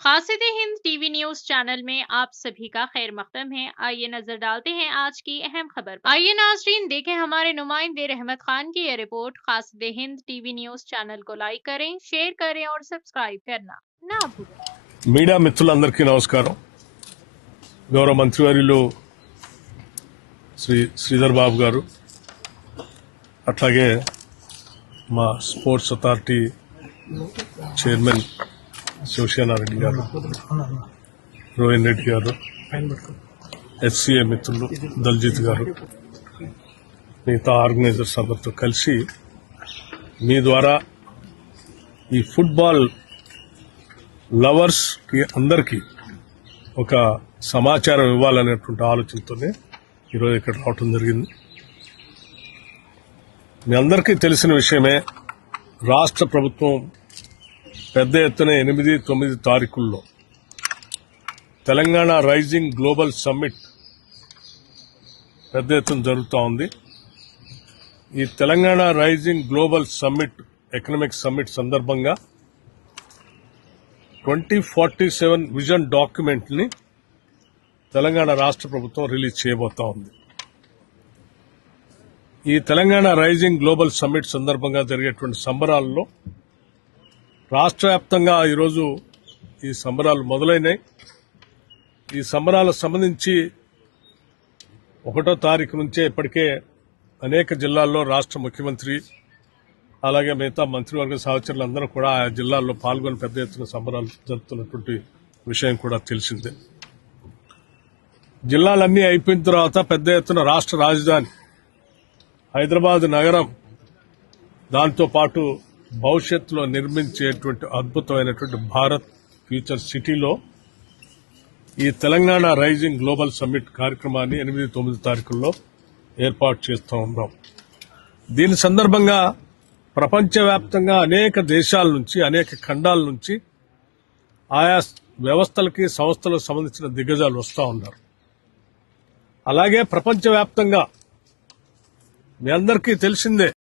Khasid Hind TV news channel में आप सभी का खैर मकदम है। आइए नजर डालते हैं आज की अहम खबर पर। आइए नाजरीन देखें हमारे नुमाइंदे रहमत खान की ये report. Qasid Hind TV news channel को लाइक करें, शेयर करें और सब्सक्राइब करना ना भूलें। మీడియా మిత్రులందరికీ నమస్కారం. గౌరవ మంత్రివర్యులు శ్రీధర్ బాబు గారు, అట్లాగే మా స్పోర్ట్స్ అథారిటీ చైర్మన్ శివసేనారెడ్డి గారు, రోహిన్ రెడ్డి గారు, హెచ్సిఏ మిత్రులు దల్జిత్ గారు, మిగతా ఆర్గనైజర్స్ అందరితో కలిసి మీ ద్వారా ఈ ఫుట్బాల్ లవర్స్ కి అందరికీ ఒక సమాచారం ఇవ్వాలనేటువంటి ఆలోచనతోనే ఈరోజు ఇక్కడ రావటం జరిగింది. మీ అందరికీ తెలిసిన విషయమే, రాష్ట్ర ప్రభుత్వం పెద్ద ఎత్తున 8-9 తారీఖుల్లో తెలంగాణ రైజింగ్ గ్లోబల్ సమ్మిట్ పెద్ద ఎత్తున జరుగుతూ ఉంది. ఈ Telangana rising global summit economic summit సందర్భంగా 2047 విజన్ డాక్యుమెంట్ ని తెలంగాణ రాష్ట్ర ప్రభుత్వం రిలీజ్ చేయబోతా ఉంది. ఈ తెలంగాణ రైజింగ్ గ్లోబల్ సమ్మిట్ సందర్భంగా జరిగేటువంటి సంబరాల్లో రాష్ట్ర వ్యాప్తంగా ఈరోజు ఈ సంబరాలు మొదలైనాయి. ఈ సంబరాలకు సంబంధించి 1వ తారీఖు నుంచే ఇప్పటికే అనేక జిల్లాల్లో రాష్ట్ర ముఖ్యమంత్రి అలాగే మిగతా మంత్రివర్గ సహచరులందరూ కూడా ఆ జిల్లాల్లో పాల్గొని పెద్ద ఎత్తున సంబరాలు జరుపుతున్నటువంటి విషయం కూడా తెలిసిందే. జిల్లాలన్నీ అయిపోయిన తర్వాత పెద్ద ఎత్తున రాష్ట్ర రాజధాని హైదరాబాద్ నగరం, దాంతో పాటు భవిష్యత్తులో నిర్మించేటువంటి అద్భుతమైనటువంటి భారత్ ఫ్యూచర్ సిటీలో ఈ తెలంగాణ రైజింగ్ గ్లోబల్ సమ్మిట్ కార్యక్రమాన్ని 8-9 తారీఖుల్లో ఏర్పాటు చేస్తూ ఉన్నాం. దీని సందర్భంగా ప్రపంచవ్యాప్తంగా అనేక దేశాల నుంచి, అనేక ఖండాల నుంచి ఆయా వ్యవస్థలకి, సంస్థలకు సంబంధించిన దిగ్గజాలు వస్తూ ఉన్నారు. అలాగే ప్రపంచవ్యాప్తంగా మీ అందరికీ తెలిసిందే,